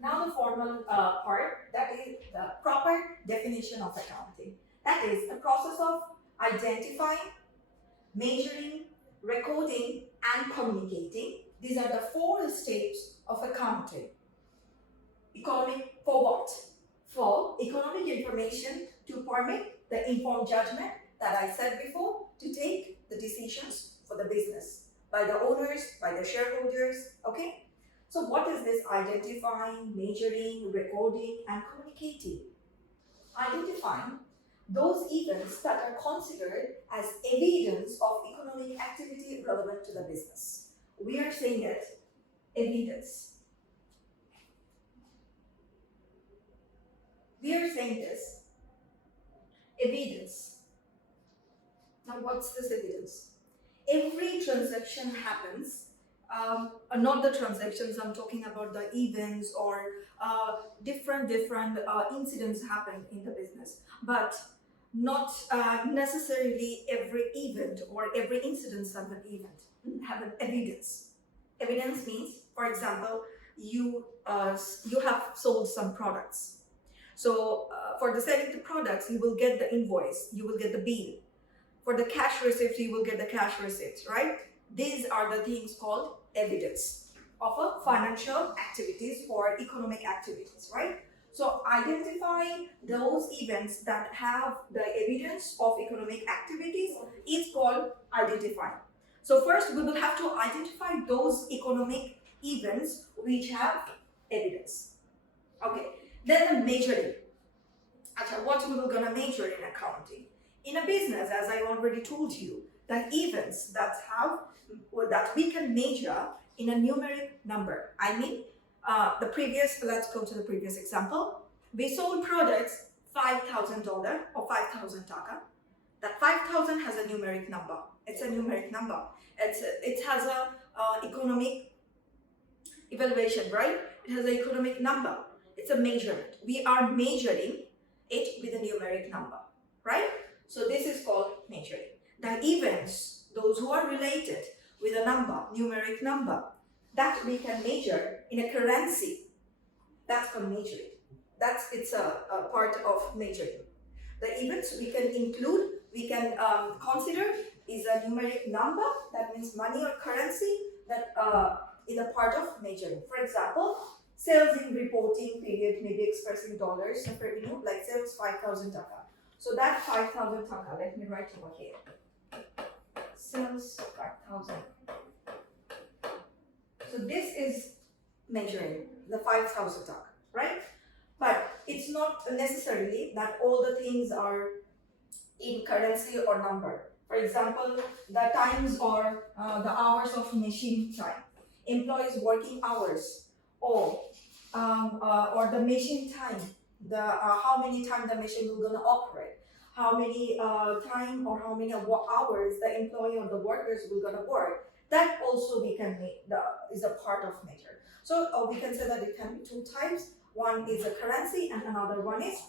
Now the formal part, that is the proper definition of accounting. That is the process of identifying, measuring, recording, and communicating. These are the 4 steps of accounting. Economic for what? For economic information to permit the informed judgment that I said before, to take the decisions for the business by the owners, by the shareholders. Okay? So what is this identifying, measuring, recording, and communicating? Identifying those events that are considered as evidence of economic activity relevant to the business. We are saying it, evidence. We are saying this, evidence. Now what's this evidence? Every transaction happens, not the transactions, I'm talking about the events or different incidents happen in the business, but not necessarily every event or every incident have an evidence. Evidence means, for example, you have sold some products. So for the selling the products, you will get the invoice, you will get the bill. For the cash receipt, you will get the cash receipt, right? These are the things called evidence of a financial activities or economic activities, right? So identifying those events that have the evidence of economic activities is called identifying. So first we will have to identify those economic events which have evidence. Okay, then the measuring. What we were gonna measure in accounting? In a business, as I already told you, the events that we can measure in a numeric number. I mean, let's go to the previous example. We sold products $5,000 or 5,000 taka. That 5,000 has a numeric number. It's a numeric number. It has a economic evaluation, right? It has an economic number. It's a measurement. We are measuring it with a numeric number, right? So this is called measuring. The events, those who are related with a number, numeric number, that we can measure in a currency, that's called measuring. It's a part of measuring. The events we can include, we can consider is a numeric number, that means money or currency, that is a part of measuring. For example, sales in reporting period may be expressing dollars of revenue, like sales 5,000 taka. So that 5,000 taka, let me write over here. Sales 5,000. So this is measuring the 5,000 taka, right? But it's not necessarily that all the things are in currency or number. For example, the times or the hours of machine time, employees' working hours, or the machine time, how many times the machine will gonna operate, how many time or how many hours the employee or the workers will gonna work. That also we can make is a part of measure. So we can say that it can be 2 types. One is a currency and another one is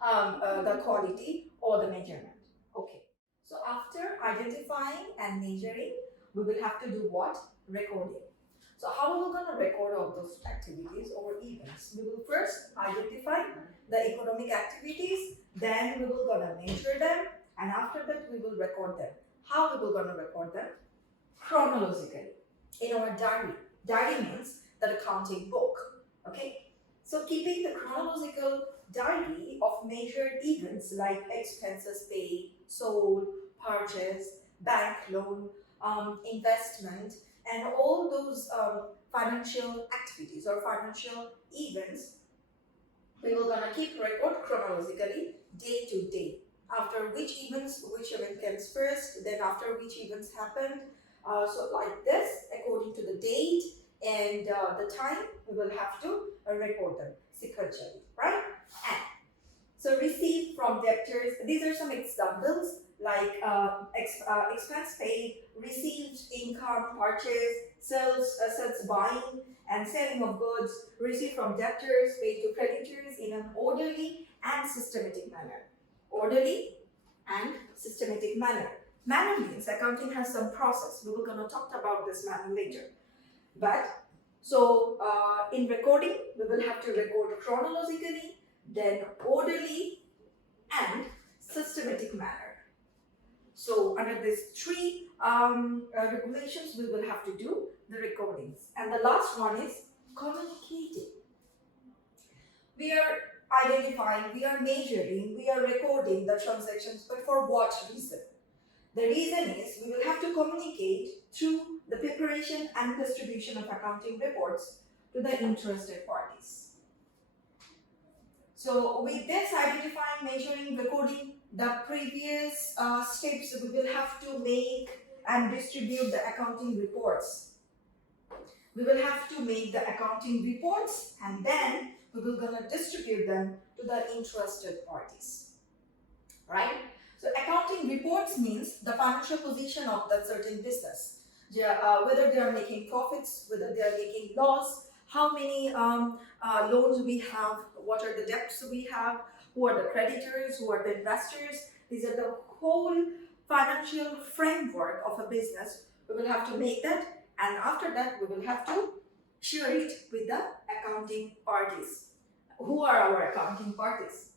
the quality or the measurement. Okay. So after identifying and measuring, we will have to do what? Recording. So how are we going to record all those activities or events? We will first identify the economic activities, then we will going to measure them, and after that we will record them. How we will going to record them? Chronologically, in our diary. Diary means the accounting book. Okay, so keeping the chronological diary of measured events like expenses paid, sold, purchase, bank loan, investment, and all those financial activities or financial events, we will gonna keep record chronologically, day to day. After which event comes first, then after which events happened. So like this, according to the date and the time, we will have to record them sequentially, right? And so receipt from debtors. These are some examples like expense paid, received income, purchase, sales, assets buying and selling of goods, receipt from debtors, paid to creditors in an orderly and systematic manner. Orderly and systematic manner. Manner means accounting has some process. We will gonna talk about this manner later. But So in recording, we will have to record chronologically, then orderly and systematic manner. So under these three regulations, we will have to do the recordings. And the last one is communicating. We are identifying, we are measuring, we are recording the transactions, but for what reason? The reason is we will have to communicate through the preparation and distribution of accounting reports to the interested parties. So with this identifying, measuring, recording the previous steps, we will have to make and distribute the accounting reports. We will have to make the accounting reports and then we will gonna distribute them to the interested parties, right? So accounting reports means the financial position of that certain business, whether they are making profits, whether they are making loss, how many loans we have, what are the debts we have, who are the creditors, who are the investors. These are the whole financial framework of a business. We will have to make that, and after that we will have to share it with the accounting parties. Who are our accounting parties?